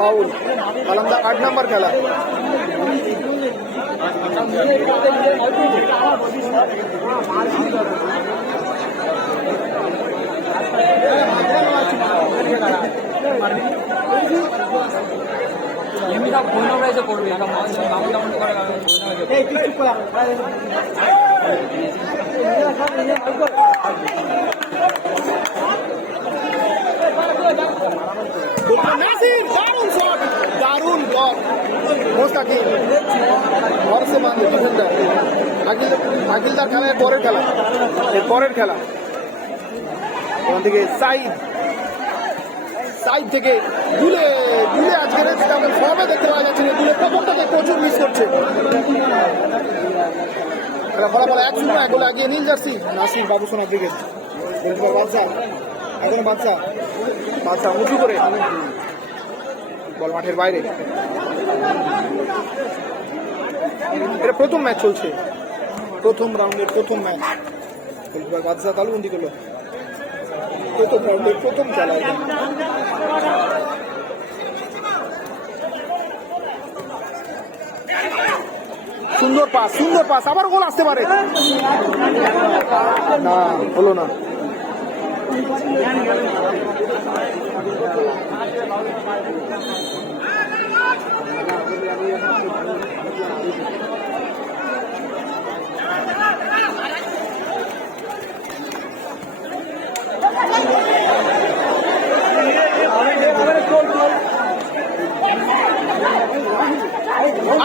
Foul আলামদা আট number খেলা এমনিটা পনেরো প্রাইসে করবে এটা মাছ মামু টামুন করে নাসির দারুণ শট দারুণ বল মোস্তাকি ঘর সে বাঁধে ডিফেন্ডার আকিল আকিলদার খেলা পরের খেলা। এর পরের খেলা। ওখান থেকে সাইদ। সাইড থেকে দুলে দুলে আজকের আমাদের ফর্মে দেখতে পাওয়া যাচ্ছে না। দুলে প্রথমটাকে প্রচুর মিস করছে। ফলাফল এক শূন্য, এক গোলে এগিয়ে নীল জার্সি। নাসির বাবু সোনার দিকে বাদশা এখন বাদশা বাদশা উঁচু করে। বল মাঠের বাইরে। এটা প্রথম ম্যাচ চলছে। প্রথম রাউন্ডের প্রথম ম্যাচ। বাদশা তালুবন্দি করল। প্রথম রাউন্ডের প্রথম খেলা সুন্দর পাস সুন্দর পাস। আবার গোল আসতে পারে। না, হলো না।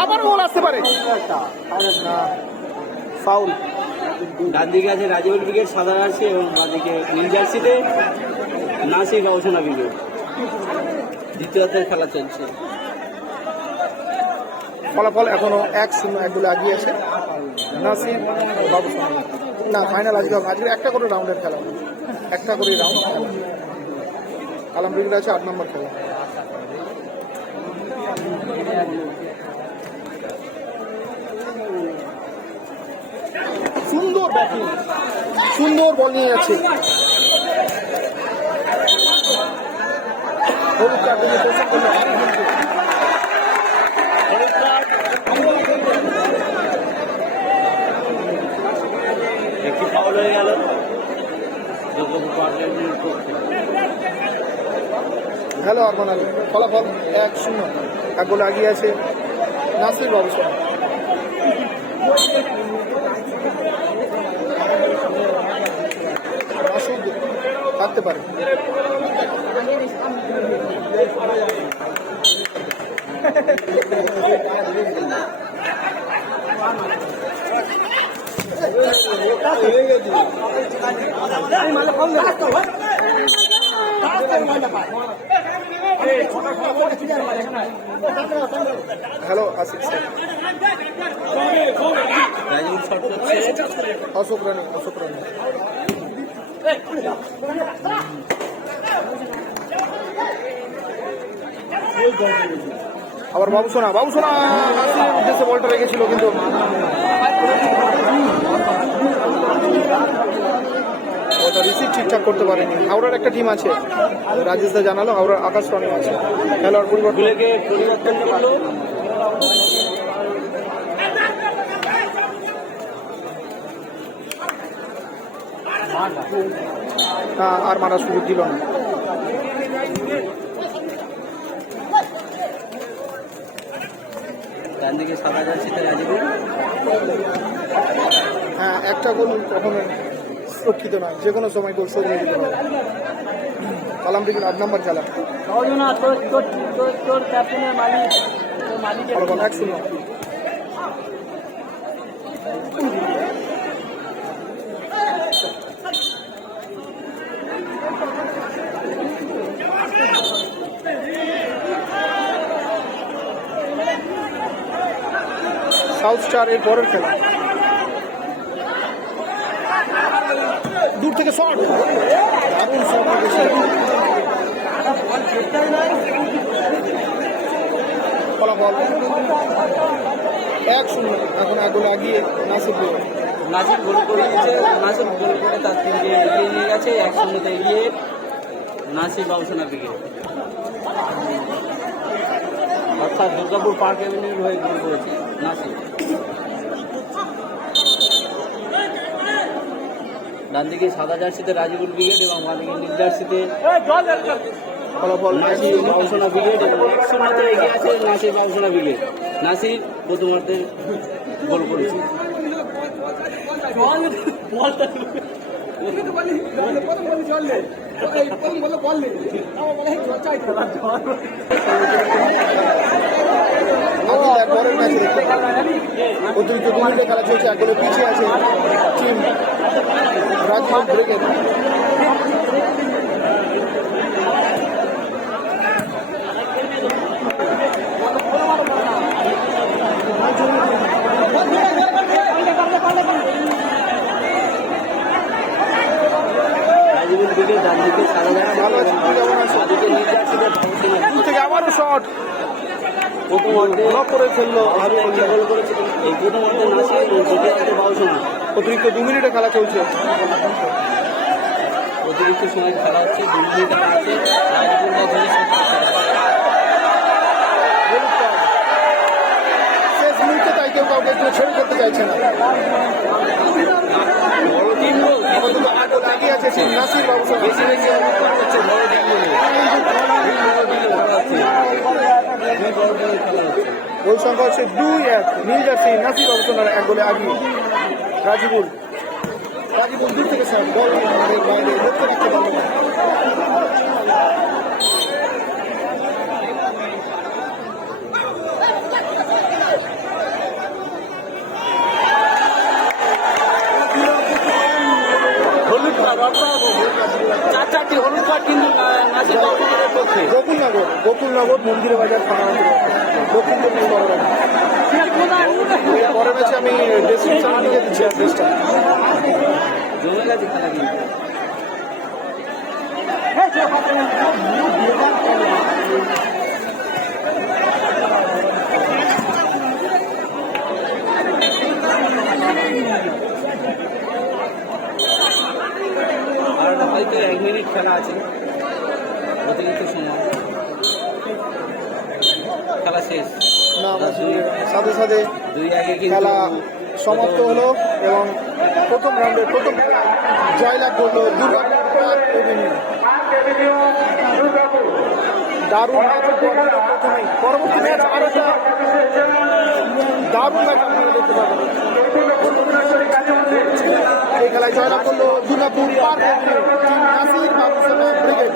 আবার গোল আসতে পারে। ফাউল। ডান দিকে আছে রাজীবুল ব্রিগেড সাদা জার্সি এবং বাঁদিকে নীল জার্সিতে নাসির গবেষণা ব্রিগেড দ্বিতীয়তের খেলা চলছে। ফলাফল এখনও এক শূন্য এক গোলে এগিয়ে আছে। না ফাইনাল আজকে হবে। আজকে একটা করে রাউন্ডের খেলা একটা করে রাউন্ড আলম ব্রিগেড আছে আট নম্বর খেলা। সুন্দর ব্যাটিং সুন্দর বল নিয়ে যাচ্ছে। হয়ে। হ্যালো আরমান আলী, ফলাফল এক শূন্য এক গোলে এগিয়ে আছে নাসির বাবু সোনা। মাসুদ থাকতে পারে হ্যালো অশোক রানী অশোক রানী আবার বাবু সোনা বাবু সোনা উদ্দেশ্যে বলটা রেখেছিল কিন্তু। ওটা রিসিভ ঠিকঠাক করতে পারেনি। হাওড়ার একটা টিম আছে রাজেশ দা জানালো হাওড়ার আকাশ রানী আছে। খেলোয়াড় পরিবর্তন। আর মারার সুযোগ দিল না। দিকে সাদা জার্সিতে রাজীবুল হ্যাঁ একটা গোল কখনো সুরক্ষিত নয় যে কোনো সময় গোল শোধ হয়ে যেতে পারে কালাম দিকে আট নম্বর খেলা। না তোর তোর তোর তোর ক্যাপ্টেনের মালিক তোর মালিকের ফলাফল এক শূন্য সাউথ স্টার এর পরের খেলা। দূর থেকে শট। দারুণ শট। ফলাফল। এক শূন্য। এখন এক গোলে এগিয়ে নাসির গোল। করে দিয়েছে। নাসির গোল করে তার তিনটে এগিয়ে নিয়ে গেছে। এক শূন্যতে এগিয়ে নাসির বাবুসোনা ব্রিগেড অর্থাৎ দুর্গাপুর পার্ক এভিনিউর হয়ে গোল করেছে। নাসির ডান দিকে সাদা জার্সিতে রাজিবুল ব্রিগেড এবং বাঁ দিকে নীল জার্সিতে ফলাফল নাসির বাউসোনা ব্রিগেড এবং এক শূন্যতে এগিয়ে আছে নাসির বাউসোনা ব্রিগেড নাসির প্রথমার্ধে গোল করেছে আকিলদার পরের ম্যাচে দেখতে। অতিরিক্ত দু মিনিটে খেলা চলছে এক পিছিয়ে আছে team Rajpur brigade Rajibul brigade ডান দিকে সাদা জার্সি ভালো আছে, তুমি কেমন আছো? বাঁ দিকে নীল জার্সিতে বাউসোনা দূর থেকে আবারও শট প্রথমার্ধে ব্লক করে ফেলল আরও একটা গোল করেছে এই প্রথমার্ধে নাসির বাউসোনা অতিরিক্ত দু মিনিটে খেলা চলছে। অতিরিক্ত সময় খেলা হচ্ছে দু মিনিট শট। শেষ মুহূর্তে তাই কেউ কাউকে ছেড়ে করতে চাইছে না। বড় টিম আছে নাসির বাবু বেশি বেশি অনুপ্রাণ হচ্ছে বড় টিম বলে বড় টিম খেলা হচ্ছে দুই বড় টিমের খেলা হচ্ছে গোল হচ্ছে দুই এক। নীল জার্সি, নাসির বাবু এক গোলে আগে। রাজিবুল। রাজিবুল দূর থেকে স্যার বল বাইরে লক্ষ্য রাখতে পারল না হলুদ কার্ড অর্থাৎ চার চারটি হলুদ কার্ড কিন্তু না- নাসির বাবুদের পক্ষে গোকুলনগর মন্দিরে বাজার থানা দক্ষিণ চব্বিশ পরগনা। আমি ডেসক্রিপশন লিখে দিচ্ছি অ্যাড্রেসটা জমে গেছে খেলা কিন্তু আর হয়তো এক মিনিট খেলা আছে অতিরিক্ত সময় খেলা শেষ। না সাথে সাথে দুই আগে খেলা সমাপ্ত হলো এবং প্রথম রাউন্ডের প্রথম জয়লাভ করল দুর্গাপুর দারুণ প্রথমেই। পরবর্তী ম্যাচ আরও দারুণ ম্যাচ আপনারা দেখতে পাবেন। এই খেলায় জয়লাভ করল দুর্গাপুর পার্ক নাসির বাবুসেনা ব্রিগেড।